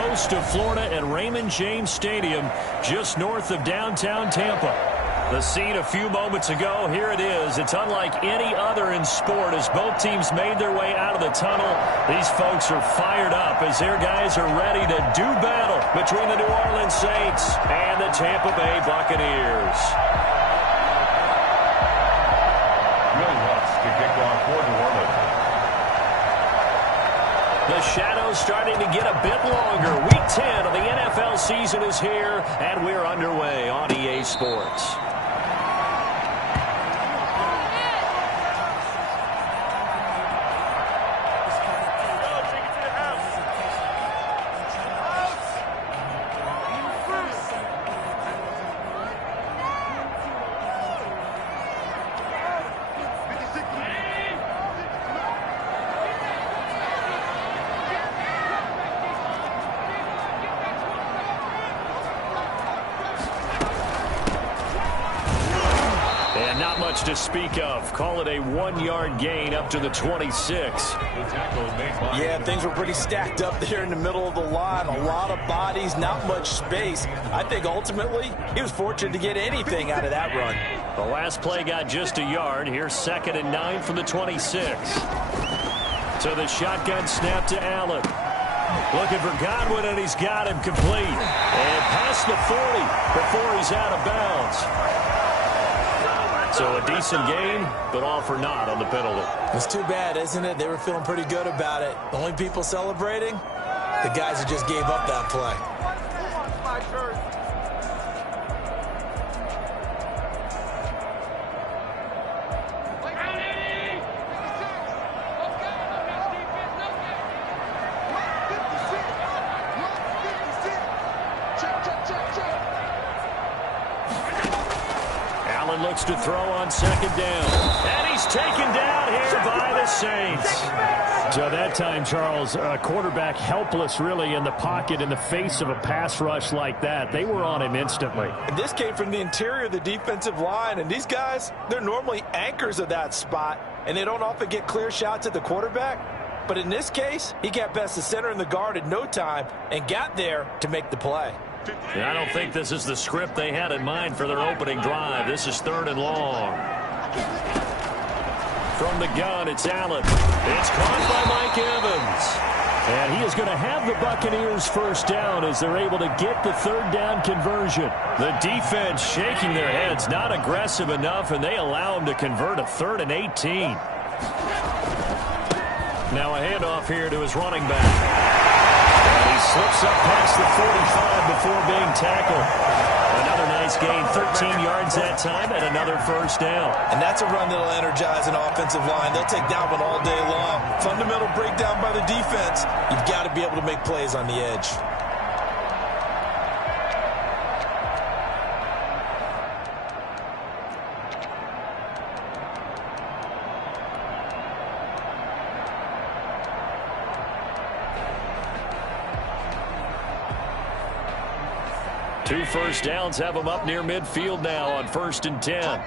coast of Florida at Raymond James Stadium, just north of downtown Tampa. The scene a few moments ago, here it is. It's unlike any other in sport as both teams made their way out of the tunnel. These folks are fired up as their guys are ready to do battle between the New Orleans Saints and the Tampa Bay Buccaneers. Will wants to kick off for New Orleans. The shadows starting to get a bit longer. Week 10 of the NFL season is here, and we're underway on EA Sports. To speak of. Call it a 1-yard gain up to the 26. Yeah, things were pretty stacked up there in the middle of the line. A lot of bodies, not much space. I think ultimately he was fortunate to get anything out of that run. The last play got just a yard. Here's 2nd and 9 from the 26. So the shotgun snap to Allen. Looking for Godwin, and he's got him complete. And past the 40 before he's out of bounds. So a decent game, but all for naught on the penalty. It's too bad, isn't it? They were feeling pretty good about it. The only people celebrating, the guys who just gave up that play. Looks to throw on 2nd down. And he's taken down here by the Saints. So that time, Charles, a quarterback helpless really in the pocket in the face of a pass rush like that. They were on him instantly. And this came from the interior of the defensive line. And these guys, they're normally anchors of that spot. And they don't often get clear shots at the quarterback. But in this case, he got past the center and the guard in no time and got there to make the play. I don't think this is the script they had in mind for their opening drive. This is 3rd and long. From the gun, it's Allen. It's caught by Mike Evans. And he is going to have the Buccaneers first down as they're able to get the 3rd down conversion. The defense shaking their heads, not aggressive enough, and they allow him to convert a 3rd and 18. Now a handoff here to his running back. And he slips up past the 45 before being tackled. Another nice gain, 13 yards that time, and another first down. And that's a run that'll energize an offensive line. They'll take that one all day long. Fundamental breakdown by the defense. You've got to be able to make plays on the edge. Two first downs have them up near midfield now on 1st and 10.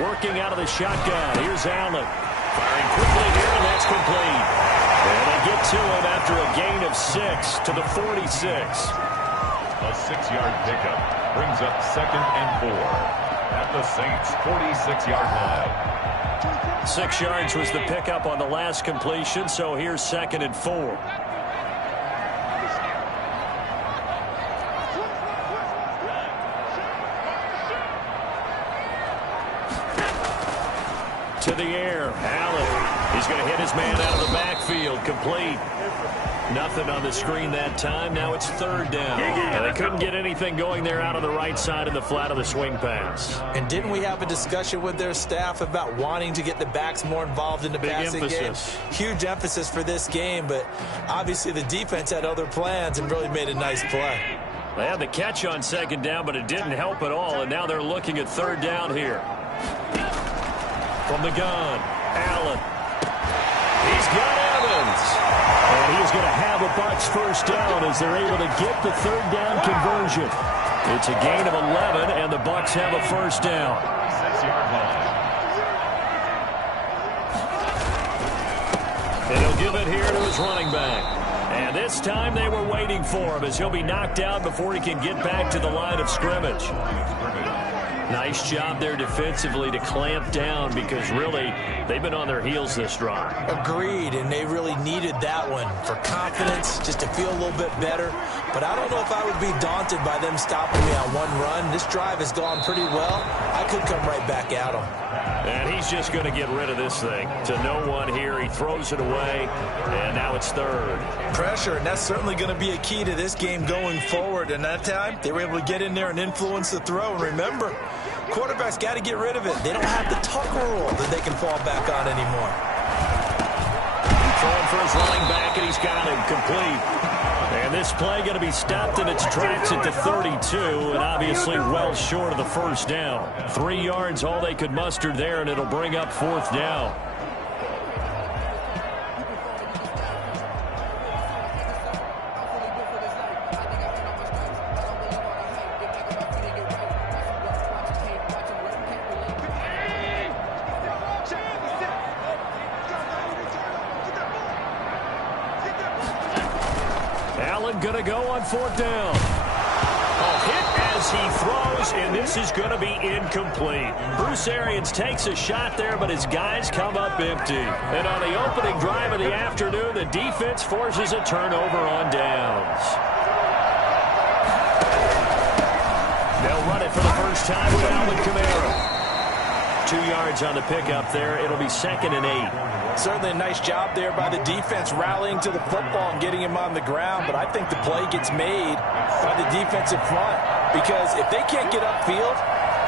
Working out of the shotgun. Here's Allen. Firing quickly here, and that's complete. And they get to him after a gain of 6 to the 46. A 6-yard pickup brings up 2nd and 4 at the Saints' 46-yard line. 6 yards was the pickup on the last completion, so here's 2nd and 4. To the air, Allen. He's going to hit his man out of the backfield, complete. Nothing on the screen that time. Now it's 3rd down. And they couldn't get anything going there out on the right side of the flat of the swing pass. And didn't we have a discussion with their staff about wanting to get the backs more involved in the passing game? Huge emphasis for this game, but obviously the defense had other plans and really made a nice play. They had the catch on 2nd down, but it didn't help at all, and now they're looking at 3rd down here. From the gun, Allen. He's got Evans. And he is going to have a Bucs first down as they're able to get the 3rd down conversion. It's a gain of 11, and the Bucs have a first down. 6-yard line. And he'll give it here to his running back. And this time they were waiting for him as he'll be knocked out before he can get back to the line of scrimmage. Nice job there defensively to clamp down because really they've been on their heels this drive. Agreed, and they really needed that one for confidence, just to feel a little bit better. But I don't know if I would be daunted by them stopping me on one run. This drive has gone pretty well. I could come right back at them. And he's just going to get rid of this thing to no one here. He throws it away, and now it's third. Pressure, and that's certainly going to be a key to this game going forward. And that time, they were able to get in there and influence the throw. And remember, quarterbacks got to get rid of it. They don't have the tuck rule that they can fall back on anymore. Throwing for his running back, and he's got him complete. And this play going to be stopped in its tracks at the 32, and obviously well short of the first down. 3 yards, all they could muster there, and it'll bring up fourth down. Going to go on fourth down. Hit as he throws, and this is going to be incomplete. Bruce Arians takes a shot there, but his guys come up empty. And on the opening drive of the afternoon, the defense forces a turnover on downs. They'll run it for the first time with Alvin Kamara. 2 yards on the pickup there. It'll be 2nd and 8. Certainly a nice job there by the defense rallying to the football and getting him on the ground, but I think the play gets made by the defensive front because if they can't get upfield,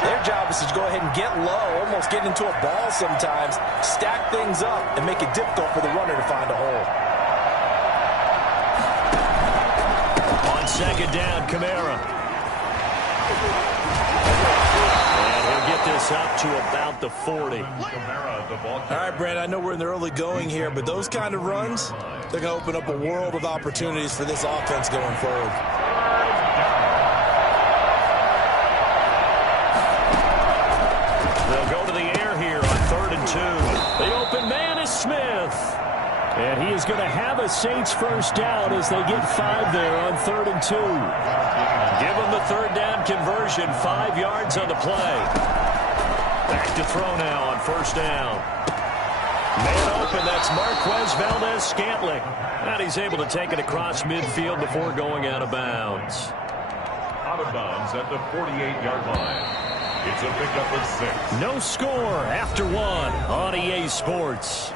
their job is to go ahead and get low, almost get into a ball sometimes, stack things up, and make it difficult for the runner to find a hole. On second down, Kamara. Get this up to about the 40. All right, Brent, I know we're in the early going here, but those kind of runs, they're going to open up a world of opportunities for this offense going forward. They'll go to the air here on 3rd and 2. The open man is Smith. And he is going to have a Saints first down as they get 5 there on 3rd and 2. Give them the third down conversion, 5 yards on the play. Back to throw now on first down. Man open, that's Marquez Valdez-Scantling. And he's able to take it across midfield before going out of bounds. Out of bounds at the 48-yard line. It's a pickup of 6. No score after 1 on EA Sports.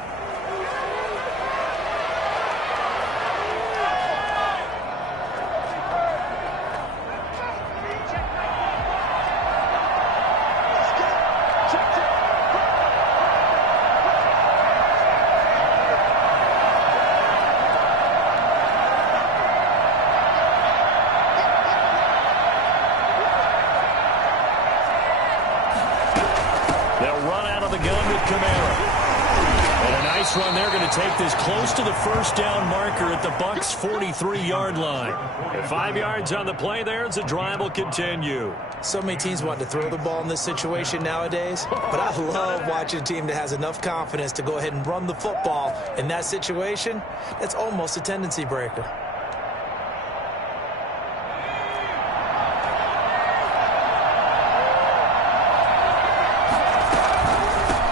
Run, they're going to take this close to the first down marker at the Bucs' 43-yard line. And 5 yards on the play there as the drive will continue. So many teams want to throw the ball in this situation nowadays, but I love watching a team that has enough confidence to go ahead and run the football in that situation. That's almost a tendency breaker.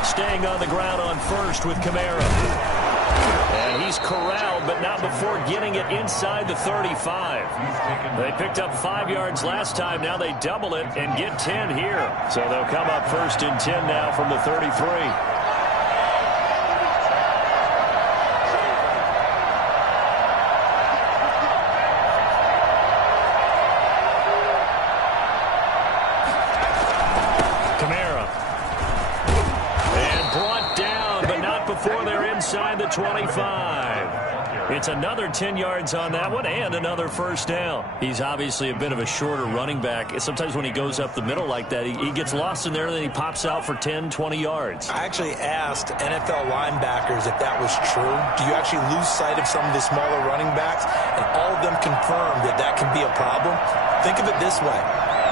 Staying on the ground on first with Kamara. And he's corralled, but not before getting it inside the 35. They picked up 5 yards last time. Now they double it and get 10 here. So they'll come up 1st and 10 now from the 33. Inside the 25. It's another 10 yards on that one and another first down. He's obviously a bit of a shorter running back. Sometimes when he goes up the middle like that, he gets lost in there and then he pops out for 10, 20 yards. I actually asked NFL linebackers if that was true. Do you actually lose sight of some of the smaller running backs? And all of them confirmed that that can be a problem. Think of it this way.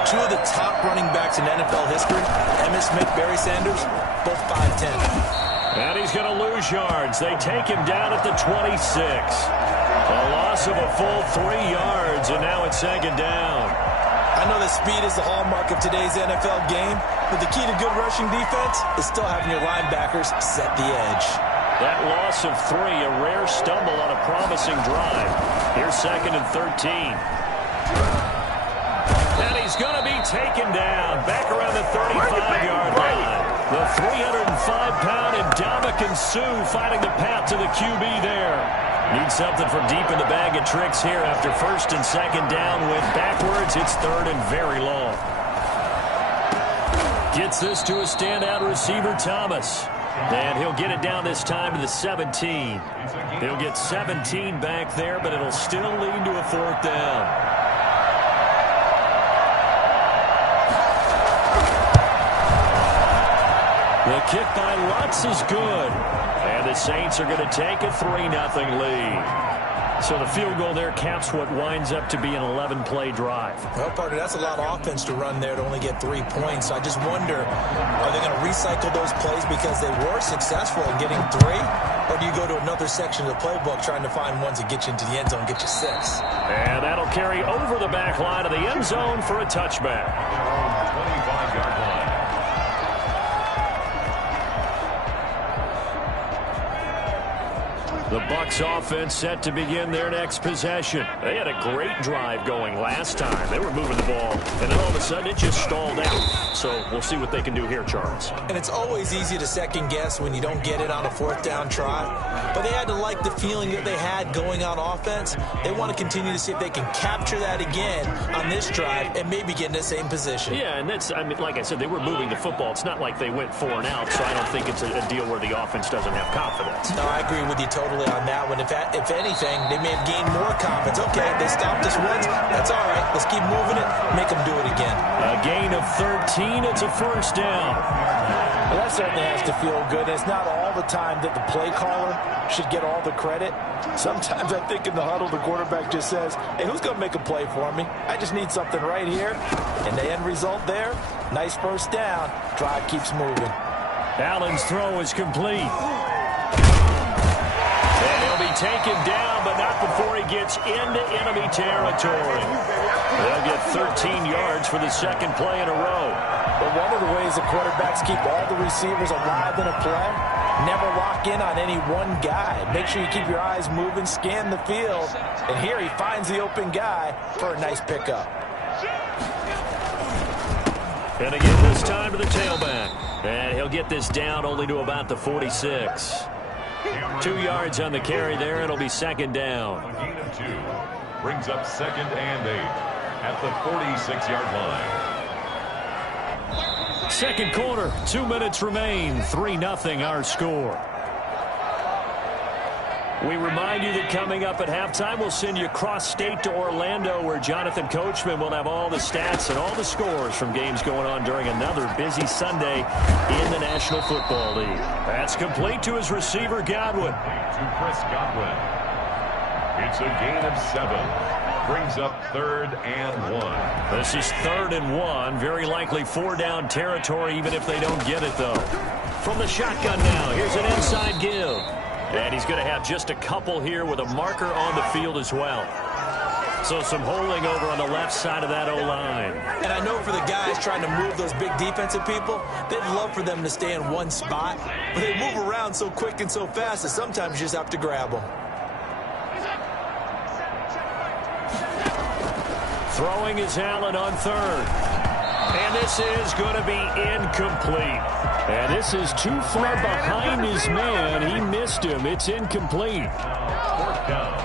2 of the top running backs in NFL history, Emmitt Smith, Barry Sanders, both 5'10". And he's going to lose yards. They take him down at the 26. A loss of a full 3 yards, and now it's second down. I know that speed is the hallmark of today's NFL game, but the key to good rushing defense is still having your linebackers set the edge. That loss of 3, a rare stumble on a promising drive. Here's second and 13. And he's going to be taken down back around the 35-yard line. The 305-pound Ndamukong Suh finding the path to the QB there. Need something from deep in the bag of tricks here after first and second down. Went backwards. It's third and very long. Gets this to a standout receiver, Thomas. And he'll get it down this time to the 17. He'll get 17 back there, but it'll still lead to a fourth down. The kick by Lutz is good. And the Saints are going to take a 3-0 lead. So the field goal there caps what winds up to be an 11-play drive. Well, partner, that's a lot of offense to run there to only get 3 points. So I just wonder, are they going to recycle those plays because they were successful in getting 3? Or do you go to another section of the playbook trying to find ones that get you into the end zone, get you 6? And that'll carry over the back line of the end zone for a touchback. 25-yard line. The Bucs offense set to begin their next possession. They had a great drive going last time. They were moving the ball, and then all of a sudden it just stalled out. So we'll see what they can do here, Charles. And it's always easy to second guess when you don't get it on a fourth down try. But they had to like the feeling that they had going on offense. They want to continue to see if they can capture that again on this drive and maybe get in the same position. Yeah, and that's, I mean, like I said, they were moving the football. It's not like they went 4 and out, so I don't think it's a deal where the offense doesn't have confidence. No, I agree with you totally on that one. If anything, they may have gained more confidence. Okay, they stopped us once. That's all right. Let's keep moving it. Make them do it again. A gain of 13. It's a first down. Well, that certainly has to feel good. It's not all the time that the play caller should get all the credit. Sometimes I think in the huddle, the quarterback just says, hey, who's going to make a play for me? I just need something right here. And the end result there, nice first down. Drive keeps moving. Allen's throw is complete. And he'll be taken down, but not before he gets into enemy territory. They'll get 13 yards for the second play in a row. But one of the ways the quarterbacks keep all the receivers alive in a play, never lock in on any one guy. Make sure you keep your eyes moving, scan the field. And here he finds the open guy for a nice pickup. And again this time to the tailback. And he'll get this down only to about the 46. 2 yards on the carry there. It'll be second down. A gain of 2 brings up second and 8 at the 46-yard line. Second quarter, 2 minutes remain. 3-0 our score. We remind you that coming up at halftime, we'll send you cross-state to Orlando, where Jonathan Coachman will have all the stats and all the scores from games going on during another busy Sunday in the National Football League. That's complete to his receiver, Godwin. To Chris Godwin. It's a gain of 7. Brings up 3rd and 1. This is 3rd and 1. Very likely 4 down territory, even if they don't get it, though. From the shotgun now, here's an inside give. And he's going to have just a couple here with a marker on the field as well. So some holding over on the left side of that O-line. And I know for the guys trying to move those big defensive people, they'd love for them to stay in one spot. But they move around so quick and so fast that sometimes you just have to grab them. Throwing is Allen on 3rd. And this is going to be incomplete. And this is too far behind his man. He missed him. It's incomplete. 4th down.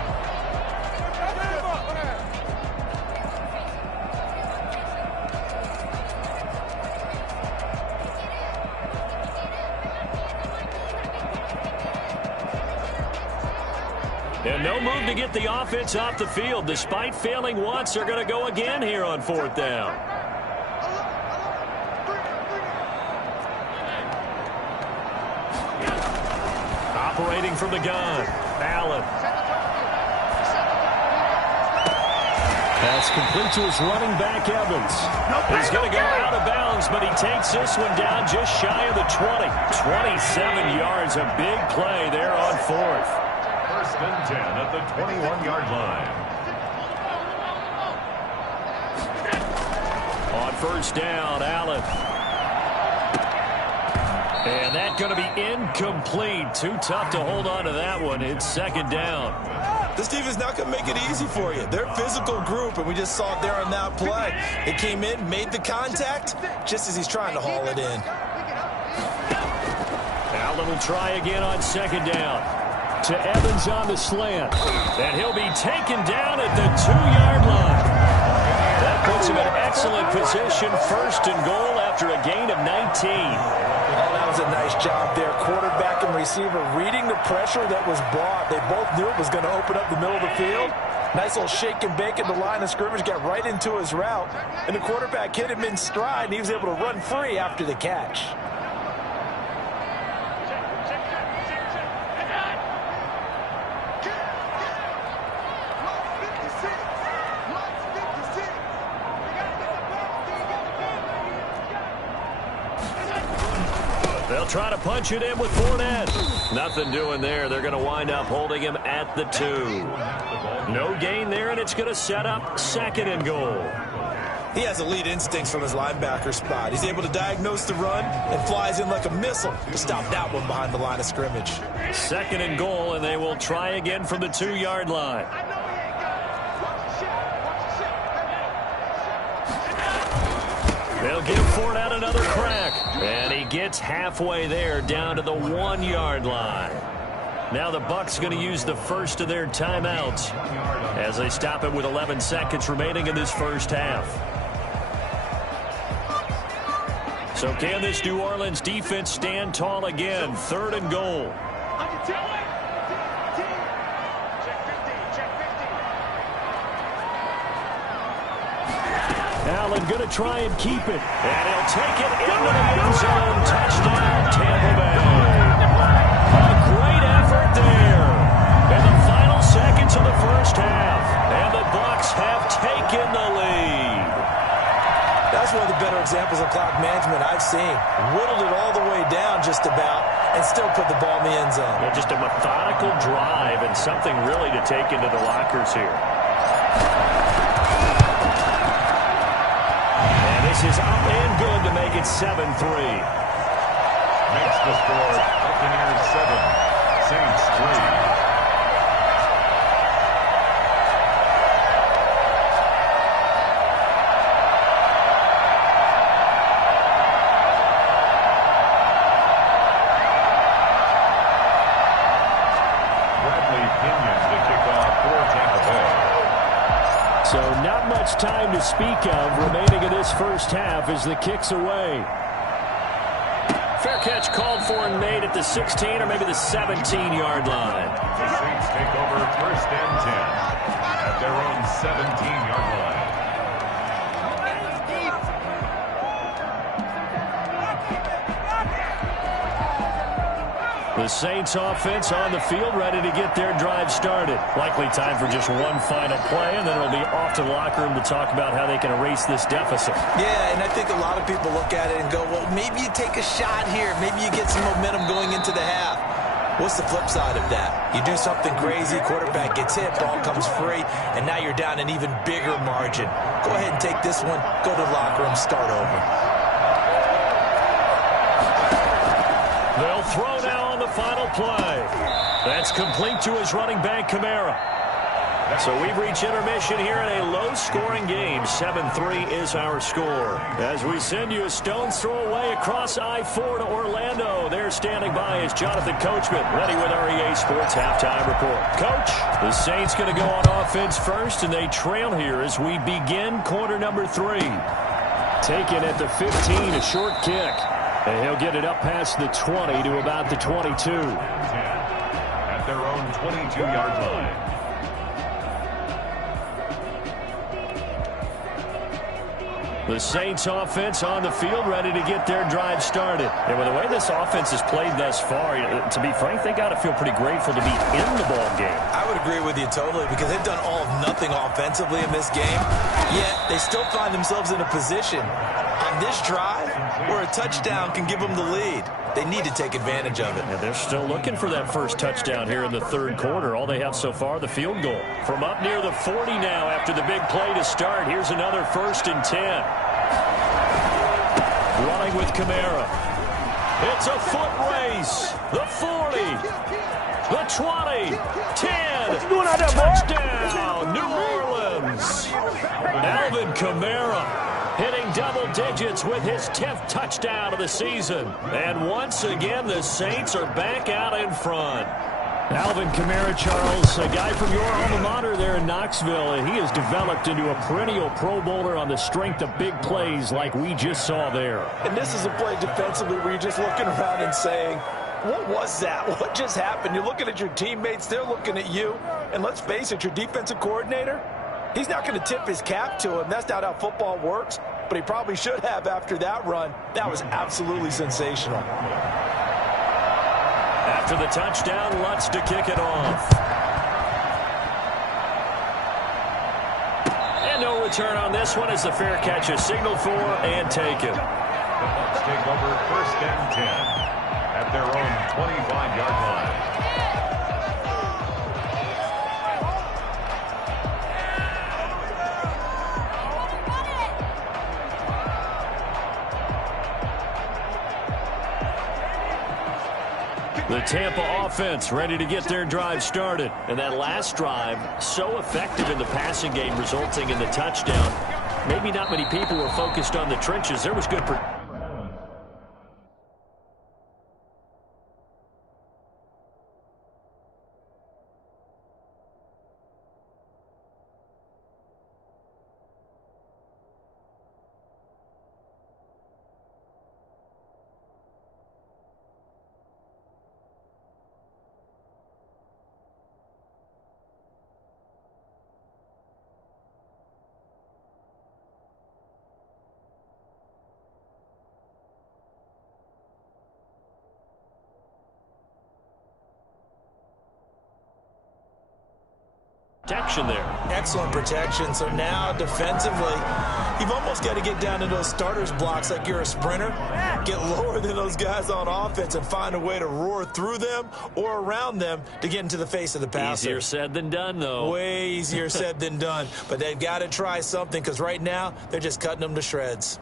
And no move to get the offense off the field. Despite failing once, they're going to go again here on 4th down. Operating from the gun, Allen. That's complete to his running back, Evans. He's going to go out of bounds moves, but he takes this one down just shy of the 20. 27 yards, a big play there on fourth. First and 10 at the 21-yard line. On first down, Allen. And that's going to be incomplete. Too tough to hold on to that one. It's second down. This defense not going to make it easy for you. They're a physical group, and we just saw it there on that play. They came in, made the contact, just as he's trying to haul it in. Allen will try again on second down. To Evans on the slant. And he'll be taken down at the 2-yard line. That puts him in excellent position. First and goal after a gain of 19. Oh, that was a nice job there. Quarterback and receiver reading the pressure that was brought. They both knew it was going to open up the middle of the field. Nice little shake and bake at the line of scrimmage, got right into his route. And the quarterback hit him in stride, and he was able to run free after the catch. They'll try to punch it in with Fournette. Nothing doing there. They're going to wind up holding him at the 2. No gain there, and it's going to set up second and goal. He has elite instincts from his linebacker spot. He's able to diagnose the run and flies in like a missile to stop that one behind the line of scrimmage. Second and goal, and they will try again from the 2-yard line. They'll give Fournette another crack. And he gets halfway there down to the 1-yard line. Now the Bucs going to use the first of their timeouts as they stop it with 11 seconds remaining in this first half. So can this New Orleans defense stand tall again? Third and goal. Allen going to try and keep it. And he'll take it into the end zone. Touchdown, Tampa Bay. A great effort there in the final seconds of the first half. And the Bucs have taken the lead. That's one of the better examples of clock management I've seen. Whittled it all the way down just about and still put the ball in the end zone. Yeah, just a methodical drive and something really to take into the lockers here. This is up and good to make it 7-3. Makes the score Buccaneers 7, Saints 3. So not much time to speak of remaining in this first half as the kick's away. Fair catch called for and made at the 16 or maybe the 17-yard line. The Saints take over first and 10 at their own 17-yard line. The Saints offense on the field, ready to get their drive started. Likely time for just one final play, and then it'll be off to the locker room to talk about how they can erase this deficit. Yeah, and I think a lot of people look at it and go, well, maybe you take a shot here. Maybe you get some momentum going into the half. What's the flip side of that? You do something crazy, quarterback gets hit, ball comes free, and now you're down an even bigger margin. Go ahead and take this one, go to the locker room, start over. They'll throw now on the final play. That's complete to his running back, Kamara. So we've reached intermission here in a low-scoring game. 7-3 is our score. As we send you a stone's throw away across I-4 to Orlando. There standing by is Jonathan Coachman, ready with REA Sports Halftime Report. Coach, the Saints going to go on offense first, and they trail here as we begin quarter number 3. Taken at the 15, a short kick. And he'll get it up past the 20 to about the 22. At their own 22-yard line. The Saints offense on the field, ready to get their drive started. And with the way this offense has played thus far, to be frank, they got to feel pretty grateful to be in the ball game. I would agree with you totally because they've done all of nothing offensively in this game, yet they still find themselves in a position On this drive, where a touchdown can give them the lead, they need to take advantage of it. And they're still looking for that first touchdown here in the third quarter. All they have so far, the field goal. From up near the 40 now after the big play to start. Here's another 1st and 10. Running with Kamara. It's a foot race. The 40. The 20. 10. Touchdown, New Orleans. Alvin Kamara hitting double digits with his 10th touchdown of the season. And once again, the Saints are back out in front. Alvin Kamara, Charles, a guy from your alma mater there in Knoxville, and he has developed into a perennial Pro Bowler on the strength of big plays like we just saw there. And this is a play defensively where you're just looking around and saying, what was that? What just happened? You're looking at your teammates, they're looking at you. And let's face it, your defensive coordinator, he's not going to tip his cap to him. That's not how football works, but he probably should have after that run. That was absolutely sensational. After the touchdown, Lutz to kick it off. And no return on this one as the fair catch is signaled for and taken. The Bucs take over 1st and 10 at their own 25-yard line. The Tampa offense ready to get their drive started. And that last drive, so effective in the passing game, resulting in the touchdown. Maybe not many people were focused on the trenches. There was good protection there. Excellent protection. So now defensively, you've almost got to get down to those starters blocks like you're a sprinter. Get lower than those guys on offense and find a way to roar through them or around them to get into the face of the passer. Easier said than done, though. Way easier said than done. But they've got to try something because right now they're just cutting them to shreds.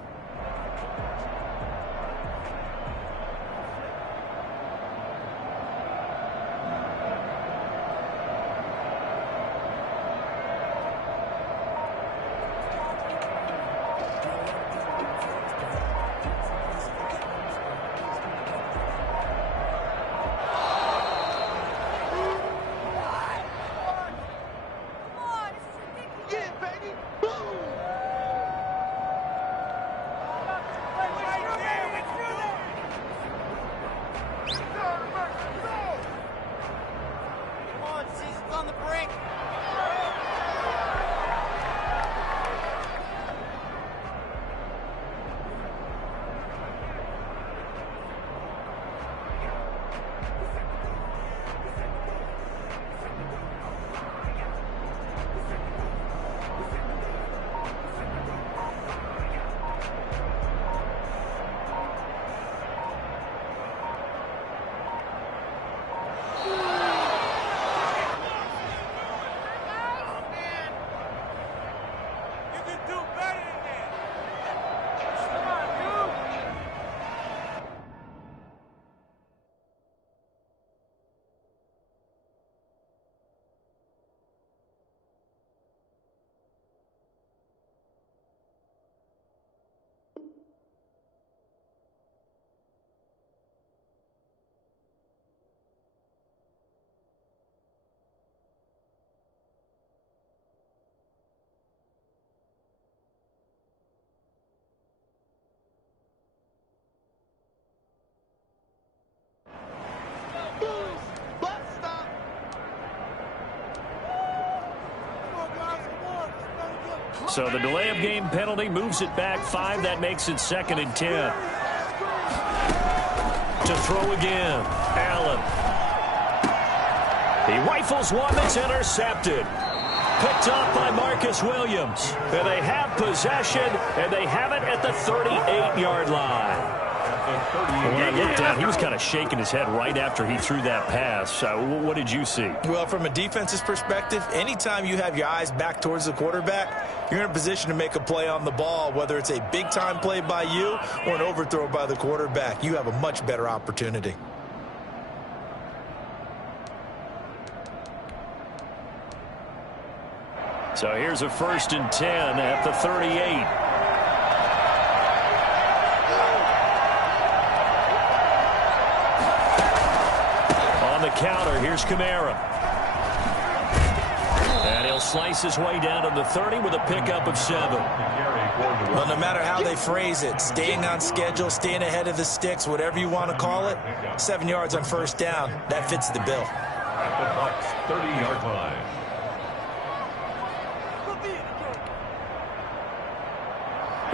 So the delay of game penalty moves it back 5. That makes it 2nd and 10. To throw again. Allen. He rifles one that's intercepted. Picked off by Marcus Williams. And they have possession, and they have it at the 38-yard line. When I looked at, he was kind of shaking his head right after he threw that pass. What did you see? Well, from a defense's perspective, anytime you have your eyes back towards the quarterback, you're in a position to make a play on the ball, whether it's a big-time play by you or an overthrow by the quarterback. You have a much better opportunity. So here's a 1st and 10 at the 38. Counter, here's Kamara. And he'll slice his way down to the 30 with a pickup of 7. Well, no matter how they phrase it, staying on schedule, staying ahead of the sticks, whatever you want to call it, 7 yards on 1st down, that fits the bill. At the Bucs 30-yard line.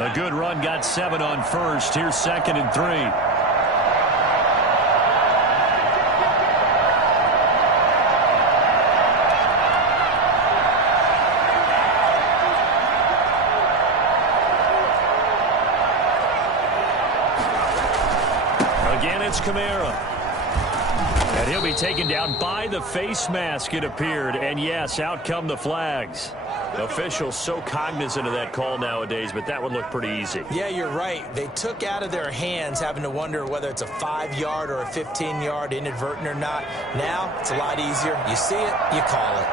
A good run, got 7 on 1st. Here's 2nd and 3. Kamara. And he'll be taken down by the face mask, it appeared. And yes, out come the flags. Officials so cognizant of that call nowadays, but that would look pretty easy. Yeah, you're right. They took out of their hands having to wonder whether it's a 5-yard or a 15-yard inadvertent or not. Now, it's a lot easier. You see it, you call it.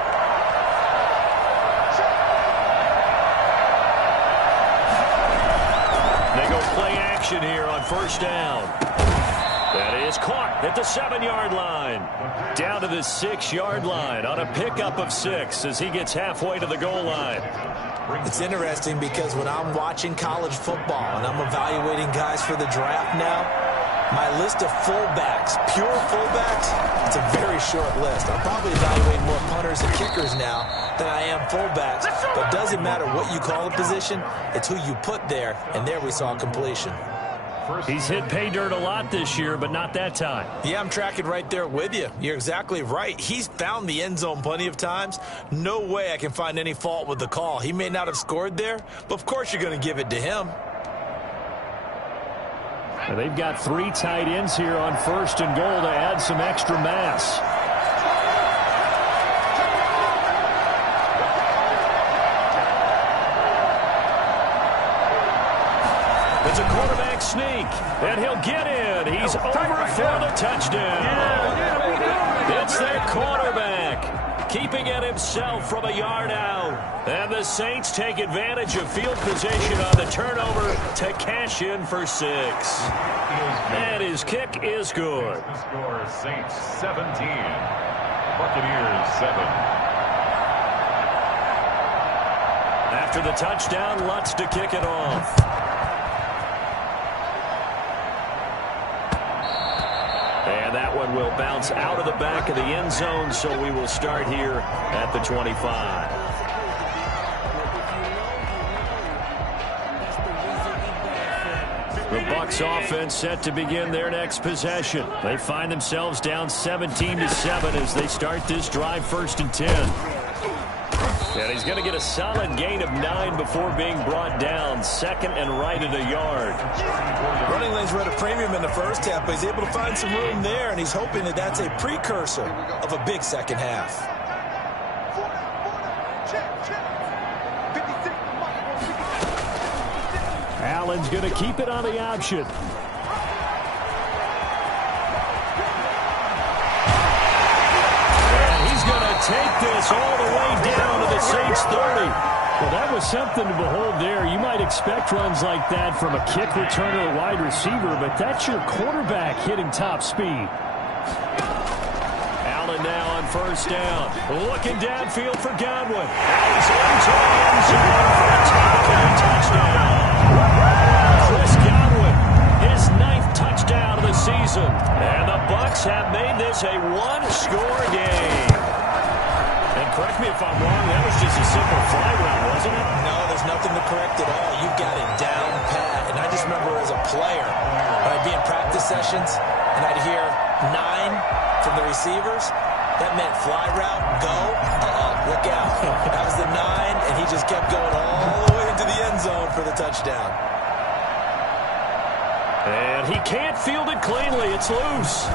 They go play action here on 1st down. That is caught at the 7-yard line. Down to the 6-yard line on a pickup of 6 as he gets halfway to the goal line. It's interesting because when I'm watching college football and I'm evaluating guys for the draft now, my list of fullbacks, pure fullbacks, it's a very short list. I'm probably evaluating more punters and kickers now than I am fullbacks. But it doesn't matter what you call a position, it's who you put there, and there we saw completion. He's hit pay dirt a lot this year, but not that time. Yeah, I'm tracking right there with you. You're exactly right. He's found the end zone plenty of times. No way I can find any fault with the call. He may not have scored there, but of course you're going to give it to him. And they've got 3 tight ends here on 1st and goal to add some extra mass. It's a quarterback sneak, and he'll get in. He's over for the touchdown. It's their quarterback, keeping it himself from a yard out. And the Saints take advantage of field position on the turnover to cash in for 6. And his kick is good. The score, Saints 17, Buccaneers 7. After the touchdown, Lutz to kick it off. And that one will bounce out of the back of the end zone, so we will start here at the 25. The Bucs offense set to begin their next possession. They find themselves down 17-7 as they start this drive 1st and 10. And he's going to get a solid gain of 9 before being brought down. 2nd and right at a yard. Running lanes were at a premium in the first half, but he's able to find some room there, and he's hoping that that's a precursor of a big second half. Allen's going to keep it on the option. Take this all the way down to the Saints 30. Well, that was something to behold there. You might expect runs like that from a kick returner or wide receiver, but that's your quarterback hitting top speed. Allen now on 1st down. Looking downfield for Godwin. He's into the end zone for a touchdown. Chris Godwin, his 9th touchdown of the season. And the Bucs have made this a 1-score game. And correct me if I'm wrong, that was just a simple fly route, wasn't it? No, there's nothing to correct at all. You've got it down pat. And I just remember as a player, when I'd be in practice sessions, and I'd hear 9 from the receivers, that meant fly route, go, Look out. That was the 9, and he just kept going all the way into the end zone for the touchdown. And he can't field it cleanly. It's loose.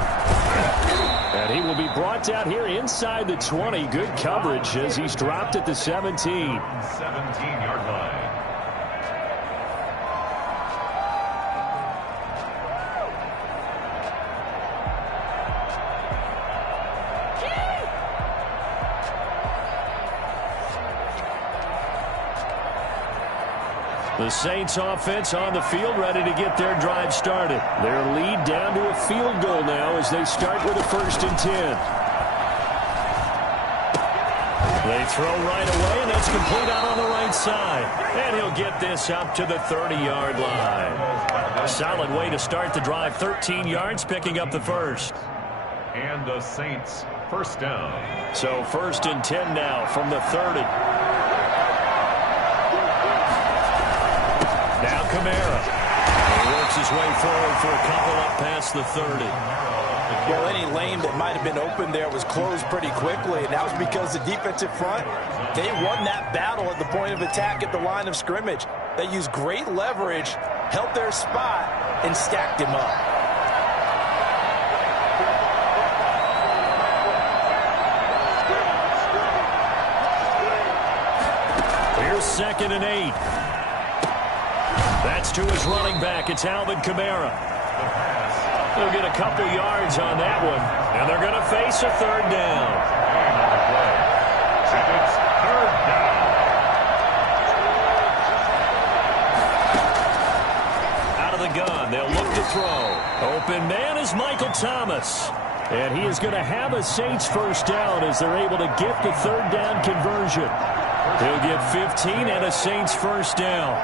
And he will be brought down here inside the 20. Good coverage as he's dropped at the 17. 17-yard line. The Saints offense on the field, ready to get their drive started. Their lead down to a field goal now as they start with a 1st and 10. They throw right away, and that's complete out on the right side. And he'll get this up to the 30-yard line. A solid way to start the drive. 13 yards, picking up the first. And the Saints first down. So 1st and 10 now from the 30. Now Kamara. He works his way forward for a couple up past the 30. Well, any lane that might have been open there was closed pretty quickly, and that was because the defensive front, they won that battle at the point of attack at the line of scrimmage. They used great leverage, held their spot, and stacked him up. Here's 2nd and 8. That's to his running back. It's Alvin Kamara. They'll get a couple yards on that one, and they're going to face a 3rd down. It's 3rd down. Out of the gun, they'll look to throw. Open man is Michael Thomas. And he is going to have a Saints 1st down as they're able to get the 3rd down conversion. He'll get 15 and a Saints 1st down.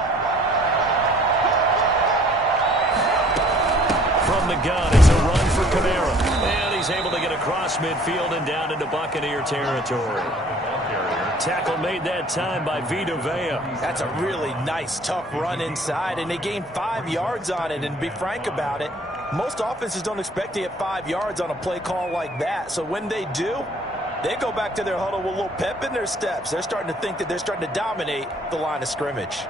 From the gun, it's a run for Kamara. And he's able to get across midfield and down into Buccaneer territory. Tackle made that time by Vita Vea. That's a really nice, tough run inside, and they gained 5 yards on it. And to be frank about it, most offenses don't expect to get 5 yards on a play call like that. So when they do, they go back to their huddle with a little pep in their steps. They're starting to think that they're starting to dominate the line of scrimmage.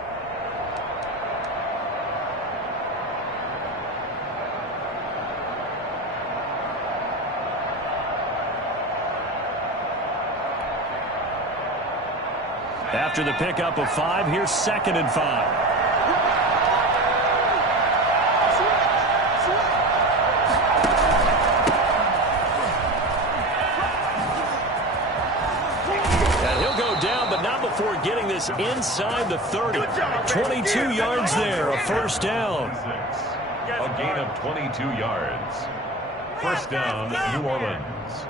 After the pickup of 5, here's 2nd and 5. And he'll go down, but not before getting this inside the 30. 22 yards there, a 1st down. A gain of 22 yards. 1st down, New Orleans.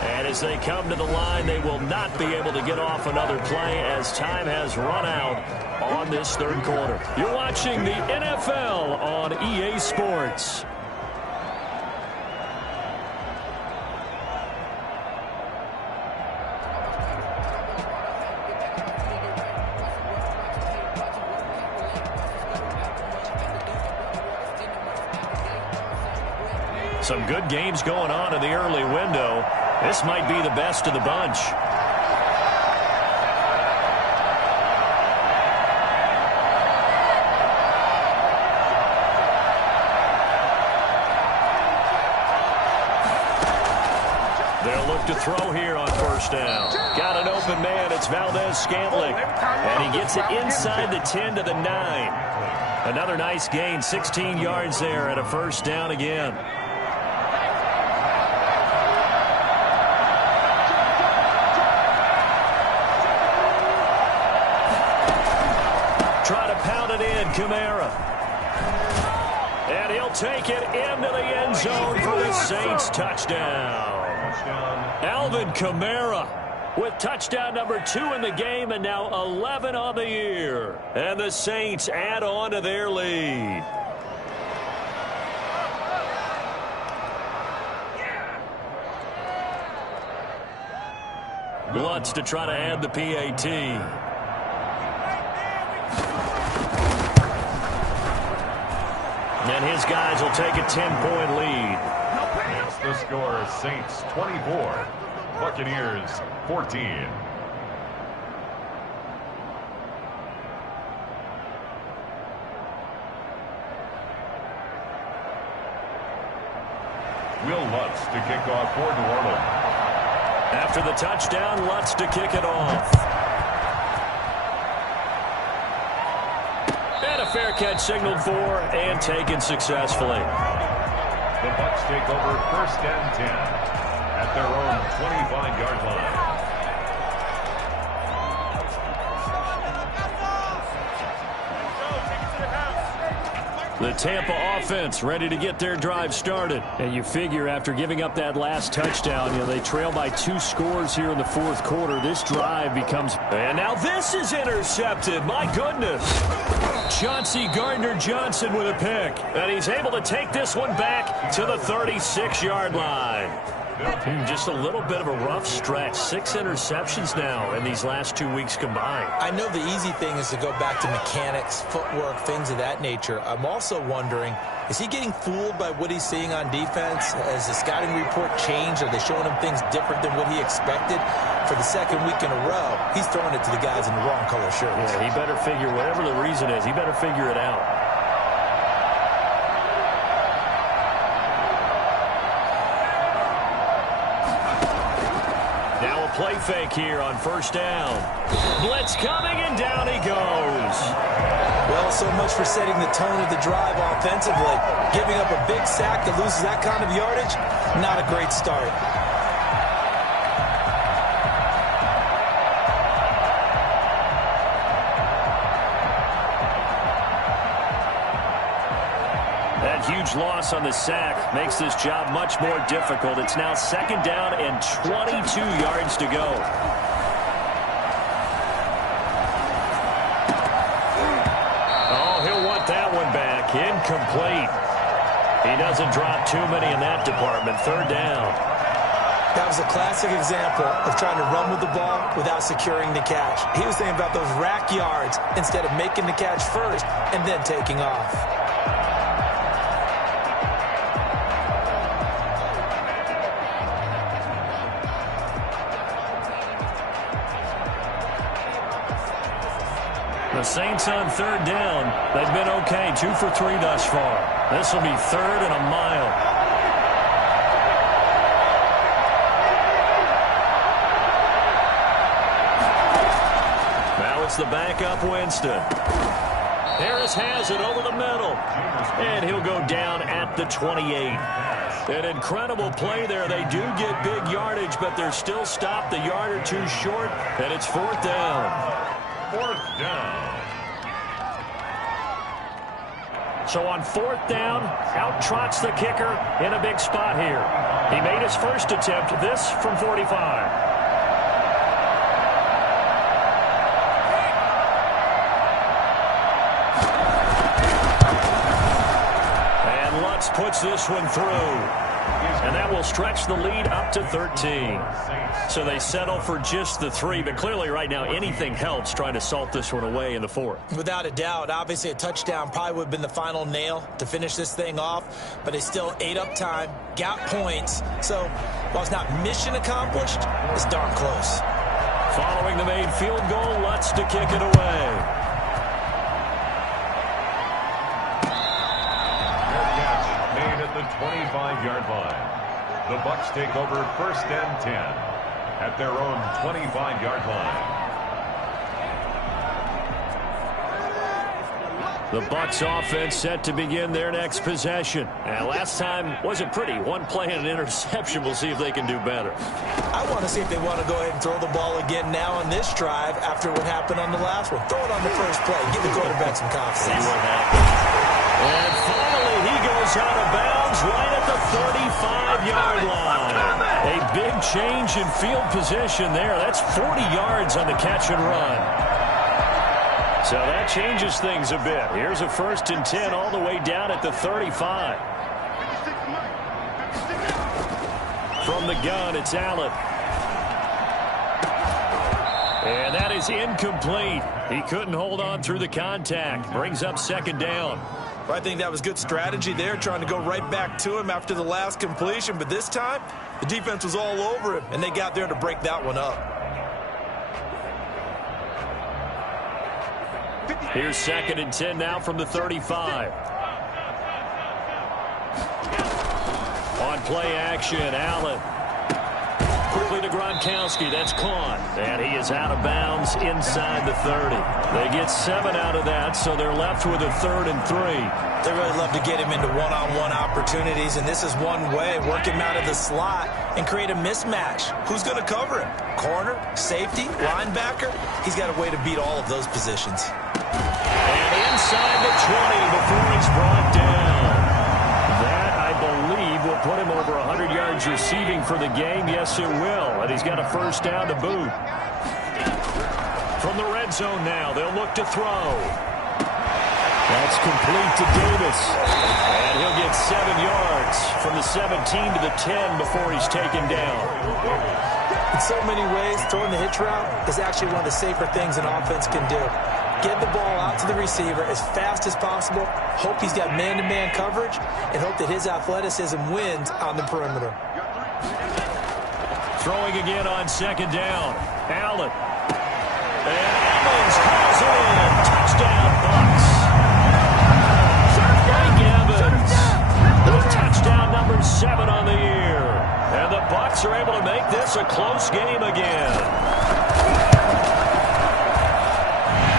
And as they come to the line, they will not be able to get off another play as time has run out on this 3rd quarter. You're watching the NFL on EA Sports. Some good games going on in the early window. This might be the best of the bunch. They'll look to throw here on 1st down. Got an open man. It's Valdez-Scantling. And he gets it inside the 10 to the 9. Another nice gain, 16 yards there and a 1st down again. Try to pound it in, Kamara. And he'll take it into the end zone for the Saints touchdown. Alvin Kamara with touchdown number 2 in the game and now 11 on the year. And the Saints add on to their lead. Lutz to try to add the PAT. And his guys will take a 10-point lead. The score, Saints 24, Buccaneers 14. Will Lutz to kick off for New Orleans. After the touchdown, Lutz to kick it off. And a fair catch signaled for and taken successfully. The Bucs take over 1st and 10 at their own 25-yard line. The Tampa offense ready to get their drive started. And you figure after giving up that last touchdown, they trail by 2 scores here in the 4th quarter. This drive becomes... And now this is intercepted. My goodness. Chauncey Gardner-Johnson with a pick. And he's able to take this one back to the 36-yard line. Just a little bit of a rough stretch. 6 interceptions now in these last 2 weeks combined. I know the easy thing is to go back to mechanics, footwork, things of that nature. I'm also wondering, is he getting fooled by what he's seeing on defense? Has the scouting report changed? Are they showing him things different than what he expected? For the 2nd week in a row, he's throwing it to the guys in the wrong color shirts. Yeah, he better figure, whatever the reason is, he better figure it out. Play fake here on 1st down. Blitz coming, and down he goes. Well, so much for setting the tone of the drive offensively. Giving up a big sack that loses that kind of yardage, not a great start. That huge loss on the sack makes this job much more difficult. It's now 2nd down and 22 yards to go. Oh, he'll want that one back. Incomplete. He doesn't drop too many in that department. 3rd down. That was a classic example of trying to run with the ball without securing the catch. He was thinking about those rack yards instead of making the catch first and then taking off. The Saints on 3rd down. They've been okay. 2 for 3 thus far. This will be 3rd and a mile. Now it's the backup Winston. Harris has it over the middle. And he'll go down at the 28. An incredible play there. They do get big yardage, but they're still stopped a yard or 2 short, and it's 4th down. 4th down. So on 4th down, out trots the kicker in a big spot here. He made his first attempt, this from 45. And Lutz puts this one through. And that will stretch the lead up to 13. So they settle for just the 3, but clearly right now anything helps trying to salt this one away in the 4th. Without a doubt, obviously a touchdown probably would have been the final nail to finish this thing off, but they still ate up time, got points. So while it's not mission accomplished, it's darn close. Following the made field goal, Lutz to kick it away. The 25-yard line. The Bucs take over 1st and 10 at their own 25-yard line. The Bucs offense set to begin their next possession. And last time wasn't pretty. 1 play and an interception. We'll see if they can do better. I want to see if they want to go ahead and throw the ball again now on this drive after what happened on the last one. Throw it on the first play. Give the quarterback some confidence. See what happens. And finally, he goes out of bounds right at the 35-yard line. A big change in field position there. That's 40 yards on the catch and run. So that changes things a bit. Here's a 1st and 10 all the way down at the 35. From the gun, it's Allen. And that is incomplete. He couldn't hold on through the contact. Brings up 2nd down. Well, I think that was good strategy there, trying to go right back to him after the last completion. But this time, the defense was all over him, and they got there to break that one up. Here's 2nd and 10 now from the 35. On play action, Allen. Quickly to Gronkowski. That's caught. And he is out of bounds inside the 30. They get 7 out of that, so they're left with a 3rd and 3. They really love to get him into one-on-one opportunities, and this is one way. Work him out of the slot and create a mismatch. Who's going to cover him? Corner, safety, linebacker? He's got a way to beat all of those positions. And inside the 20 before he's brought down. That, I believe, will put him over 100 yards receiving for the game. Yes, it will. And he's got a 1st down to boot. From the red zone now, they'll look to throw. That's complete to Davis. And he'll get 7 yards from the 17 to the 10 before he's taken down. In so many ways, throwing the hitch route is actually one of the safer things an offense can do. Get the ball out to the receiver as fast as possible, hope he's got man-to-man coverage, and hope that his athleticism wins on the perimeter. Throwing again on 2nd down. Allen. And Evans calls it in. Touchdown, Bucs. Mike Evans with touchdown number 7 on the year. And the Bucs are able to make this a close game again.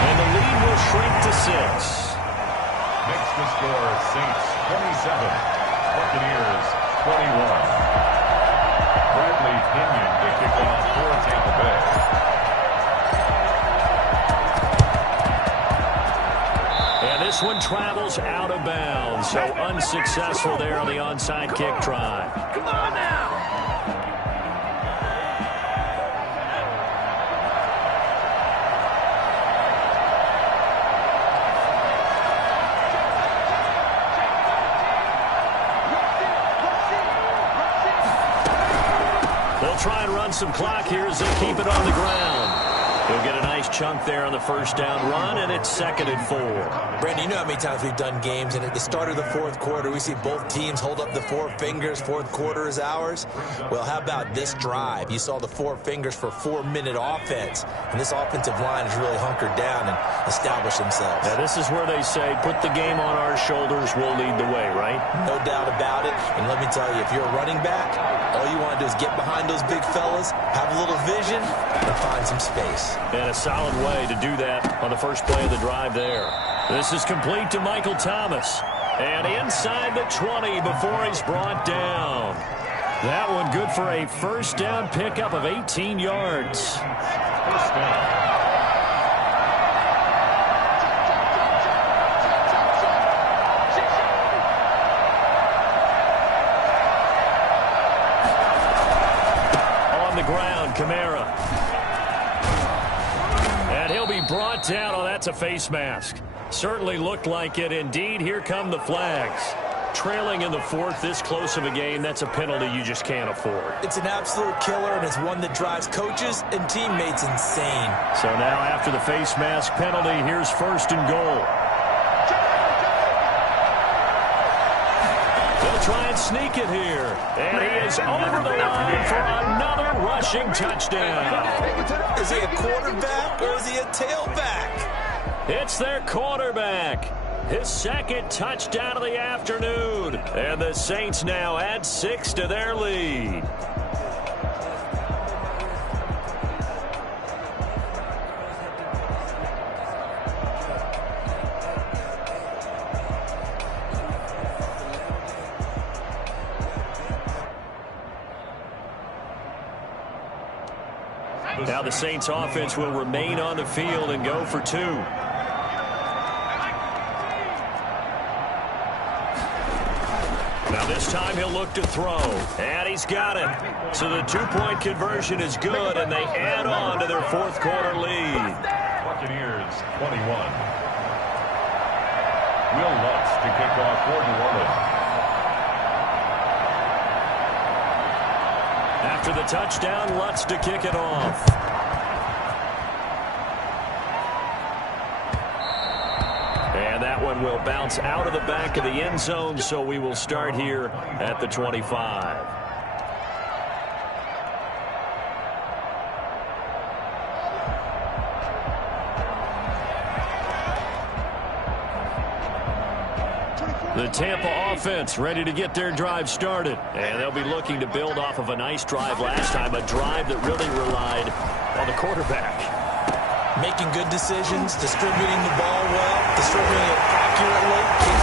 And the lead will shrink to 6. Makes the score Saints 27, Buccaneers 21. Bradley Pinion to kick off for Tampa Bay. And this one travels out of bounds, so unsuccessful there on the onside kick try. Come on now! They'll try and run some clock here as they keep it on the ground. He'll get a nice chunk there on the 1st down run, and it's 2nd and 4. Brandon, you know how many times we've done games, and at the start of the 4th quarter, we see both teams hold up the 4 fingers. 4th quarter is ours. Well, how about this drive? You saw the 4 fingers for 4-minute offense, and this offensive line has really hunkered down and established themselves. Now, this is where they say, put the game on our shoulders, we'll lead the way, right? No doubt about it, and let me tell you, if you're a running back, all you want to do is get behind those big fellas, have a little vision, and find some space. And a solid way to do that on the first play of the drive there. This is complete to Michael Thomas. And inside the 20 before he's brought down. That one good for a 1st down pickup of 18 yards. 1st down. Ground, Kamara. And he'll be brought down. Oh, that's a face mask. Certainly looked like it. Indeed, here come the flags. Trailing in the 4th, this close of a game, that's a penalty you just can't afford. It's an absolute killer, and it's one that drives coaches and teammates insane. So now after the face mask penalty, here's 1st and goal. Try and sneak it here. And he is over the line for another rushing touchdown. Is he a quarterback or is he a tailback? It's their quarterback. His 2nd touchdown of the afternoon. And the Saints now add 6 to their lead. Now the Saints offense will remain on the field and go for 2. Now this time he'll look to throw. And he's got it. So the 2-point conversion is good, and they add on to their 4th quarter lead. Buccaneers 21. Will Lutz to kick off for New Orleans. After the touchdown, Lutz to kick it off. And that one will bounce out of the back of the end zone, so we will start here at the 25. The Tampa offense ready to get their drive started. And they'll be looking to build off of a nice drive last time, a drive that really relied on the quarterback. Making good decisions, distributing the ball well, distributing it accurately,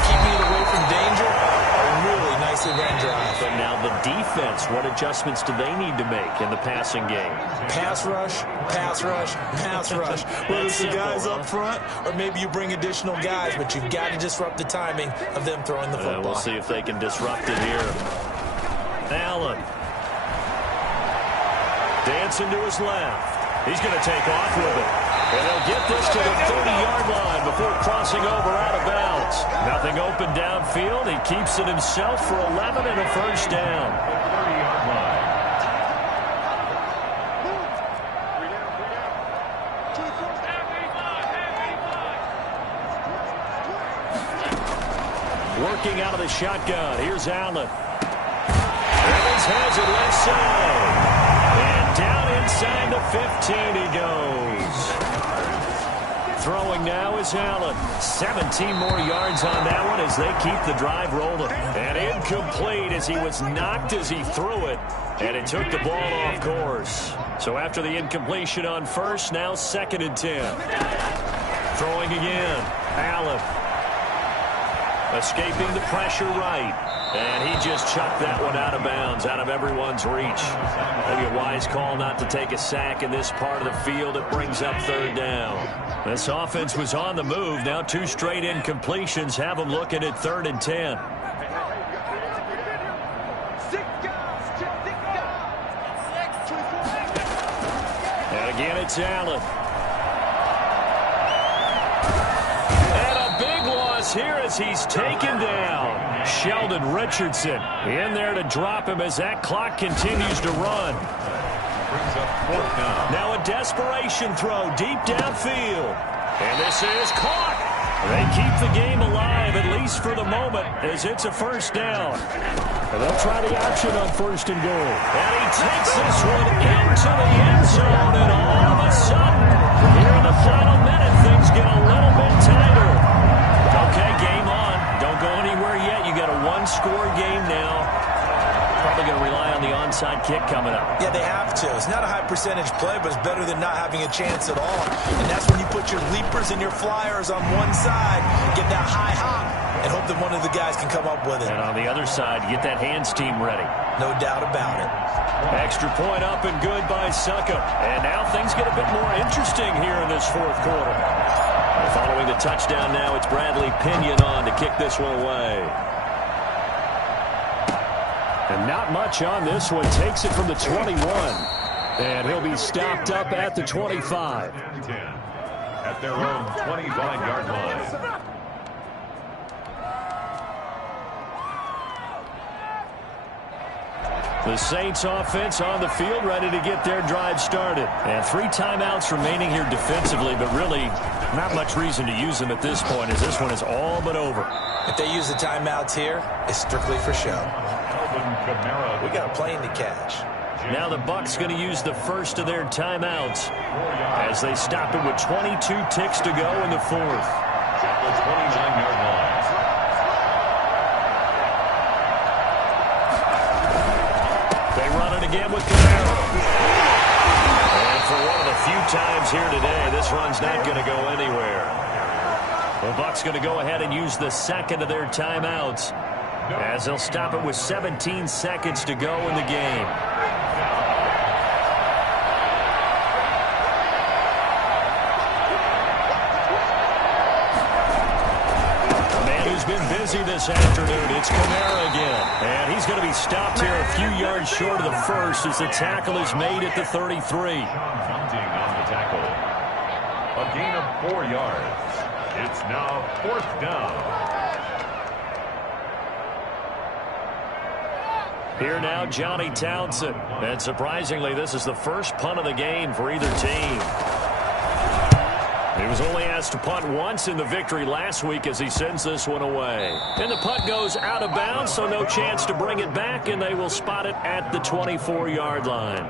keeping it away from danger. A really nicely ran drive. But now the defense, what adjustments do they need to make in the passing game? Pass rush, pass rush, pass rush. Whether it's the guys up front or maybe you bring additional guys, but you've got to disrupt the timing of them throwing the football. We'll see if they can disrupt it here. Allen. Dancing to his left. He's going to take off with it. And he'll get this to the 30-yard line before crossing over out of bounds. Nothing open downfield. He keeps it himself for 11 and a first down. 30-yard line. Working out of the shotgun. Here's Allen. Evans has it left side. And down inside the 15 he goes. Throwing now is Allen. 17 more yards on that one as they keep the drive rolling. And incomplete as he was knocked as he threw it. And it took the ball off course. So after the incompletion on first, now 2nd and 10. Throwing again. Allen. Escaping the pressure right. And he just chucked that one out of bounds, out of everyone's reach. Maybe a wise call not to take a sack in this part of the field. It brings up 3rd down. This offense was on the move. Now 2 straight incompletions have them looking at 3rd and 10. And again, it's Allen. Here as he's taken down. Sheldon Richardson in there to drop him as that clock continues to run. Brings up 4th down. Now a desperation throw deep downfield. And this is caught. They keep the game alive, at least for the moment, as it's a first down. And they'll try the option on 1st and goal. And he takes this one into the end zone, and all of a sudden, here in the final minute, things get a little bit tighter. Okay, game on. Don't go anywhere yet. You got a 1-score game now. Probably going to rely on the onside kick coming up. Yeah, they have to. It's not a high percentage play, but it's better than not having a chance at all. And that's when you put your leapers and your flyers on one side, get that high hop, and hope that one of the guys can come up with it. And on the other side, get that hands team ready. No doubt about it. Extra point up and good by Suckup. And now things get a bit more interesting here in this 4th quarter. Following the touchdown now, it's Bradley Pinion on to kick this one away. And not much on this one. Takes it from the 21. And he'll be stopped up at the 25. 10 at their own 25-yard line. The Saints offense on the field ready to get their drive started. And 3 timeouts remaining here defensively, but really not much reason to use them at this point as this one is all but over. If they use the timeouts here, it's strictly for show. We got a plane to catch. Now the Bucs going to use the first of their timeouts as they stop it with 22 ticks to go in the 4th. The 29-yard line. They run it again with Camaro. And for one of the few times here today, this run's not going to go anywhere. The Bucs going to go ahead and use the 2nd of their timeouts as they'll stop it with 17 seconds to go in the game. Been busy this afternoon. It's Kamara again. And he's going to be stopped here a few yards short of the first as the tackle is made at the 33. Counting on the tackle. A gain of 4 yards. It's now 4th down. Here now, Johnny Townsend. And surprisingly, this is the first punt of the game for either team. He was only asked to punt once in the victory last week as he sends this one away. And the punt goes out of bounds, so no chance to bring it back, and they will spot it at the 24-yard line.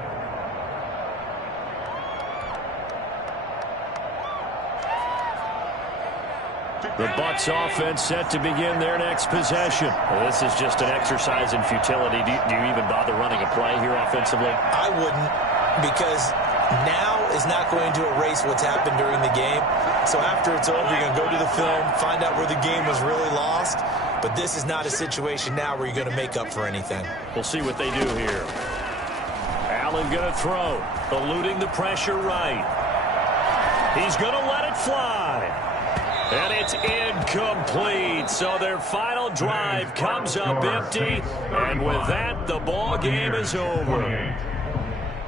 The Bucs offense set to begin their next possession. Well, this is just an exercise in futility. Do you even bother running a play here offensively? I wouldn't, because now is not going to erase what's happened during the game. So after it's over, you're going to go to the film, find out where the game was really lost. But this is not a situation now where you're going to make up for anything. We'll see what they do here. Allen going to throw, eluding the pressure right. He's going to let it fly. And it's incomplete. So their final drive comes up empty. And with that, the ball game is over.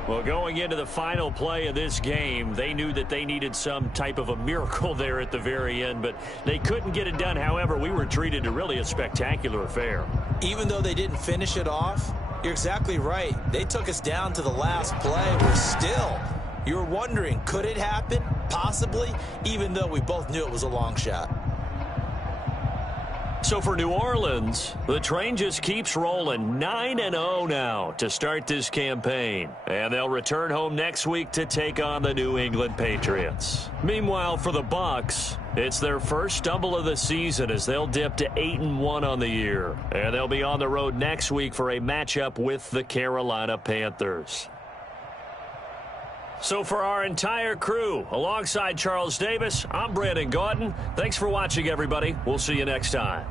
Well, going into the final play of this game, they knew that they needed some type of a miracle there at the very end, but they couldn't get it done. However, we were treated to really a spectacular affair. Even though they didn't finish it off, you're exactly right. They took us down to the last play. We're still, you're wondering, could it happen? Possibly, even though we both knew it was a long shot. So for New Orleans, the train just keeps rolling 9-0 now to start this campaign. And they'll return home next week to take on the New England Patriots. Meanwhile, for the Bucs, it's their first stumble of the season as they'll dip to 8-1 on the year. And they'll be on the road next week for a matchup with the Carolina Panthers. So for our entire crew, alongside Charles Davis, I'm Brandon Gaudin. Thanks for watching, everybody. We'll see you next time.